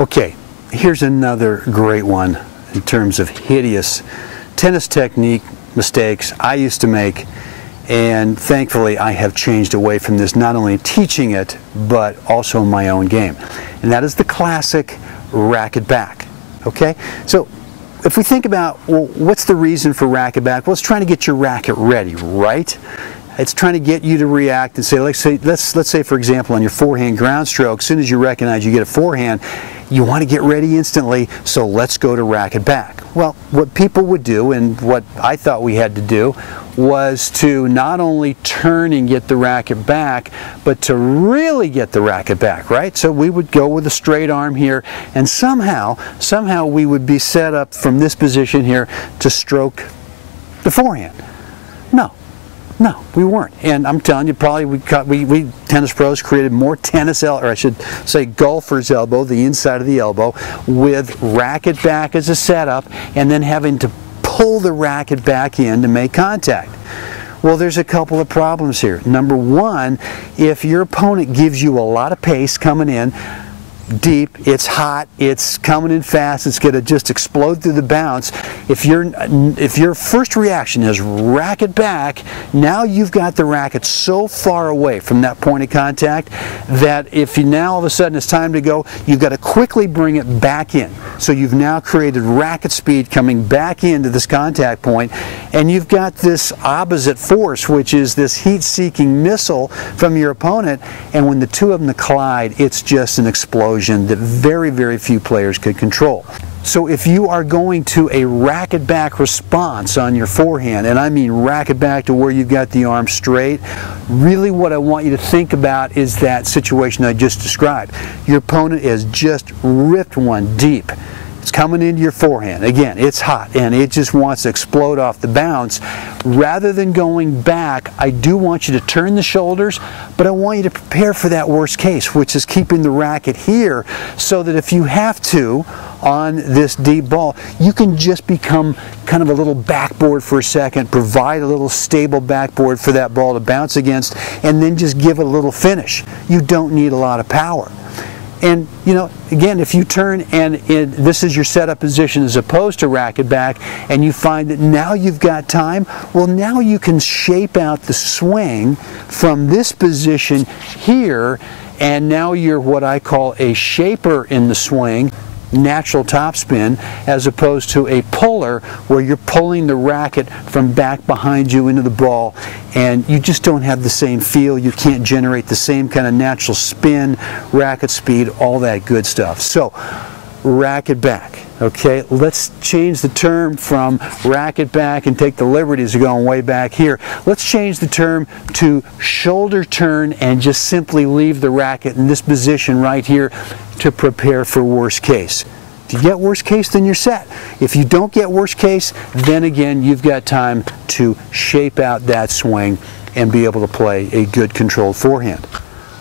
Okay, here's another great one in terms of hideous tennis technique mistakes I used to make, and thankfully I have changed away from this, not only teaching it but also in my own game, and that is the classic racket back. Okay, so if we think about, well, what's the reason for racket back? Well, it's trying to get your racket ready, right? It's trying to get you to react and say, let's say for example on your forehand ground stroke, as soon as you recognize you get a forehand, you want to get ready instantly, so let's go to racket back. Well, what people would do, and what I thought we had to do, was to not only turn and get the racket back, but to really get the racket back, right? So we would go with a straight arm here, and somehow we would be set up from this position here to stroke the forehand. No, we weren't. And I'm telling you, probably we tennis pros created more tennis elbow, or I should say golfer's elbow, the inside of the elbow, with racket back as a setup, and then having to pull the racket back in to make contact. Well, there's a couple of problems here. Number one, if your opponent gives you a lot of pace coming in, deep, it's hot, it's coming in fast, it's going to just explode through the bounce. If your first reaction is racket back, now you've got the racket so far away from that point of contact that if you now all of a sudden it's time to go, you've got to quickly bring it back in. So you've now created racket speed coming back into this contact point, and you've got this opposite force, which is this heat-seeking missile from your opponent, and when the two of them collide, it's just an explosion that very, very few players could control. So if you are going to a racket back response on your forehand, and I mean racket back to where you've got the arm straight, really what I want you to think about is that situation I just described. Your opponent has just ripped one deep. It's coming into your forehand. Again, it's hot and it just wants to explode off the bounce. Rather than going back, I do want you to turn the shoulders, but I want you to prepare for that worst case, which is keeping the racket here, so that if you have to, on this deep ball, you can just become kind of a little backboard for a second, provide a little stable backboard for that ball to bounce against, and then just give it a little finish. You don't need a lot of power. And you know, again, if you turn and this is your setup position as opposed to racket back, and you find that now you've got time, well, now you can shape out the swing from this position here, and now you're what I call a shaper in the swing, natural topspin, as opposed to a puller where you're pulling the racket from back behind you into the ball, and you just don't have the same feel. You can't generate the same kind of natural spin, racket speed, all that good stuff. So racket back. Okay, let's change the term from racket back and take the liberties of going way back here. Let's change the term to shoulder turn and just simply leave the racket in this position right here to prepare for worst case. If you get worst case, then you're set. If you don't get worst case, then again, you've got time to shape out that swing and be able to play a good controlled forehand.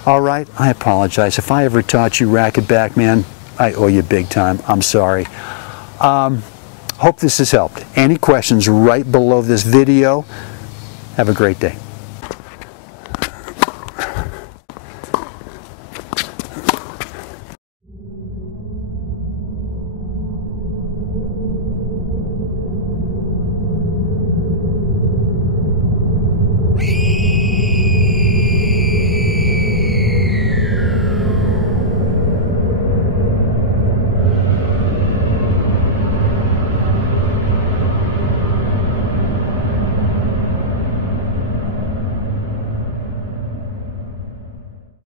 All right, I apologize. If I ever taught you racket back, man, I owe you big time. I'm sorry. Hope this has helped. Any questions right below this video? Have a great day.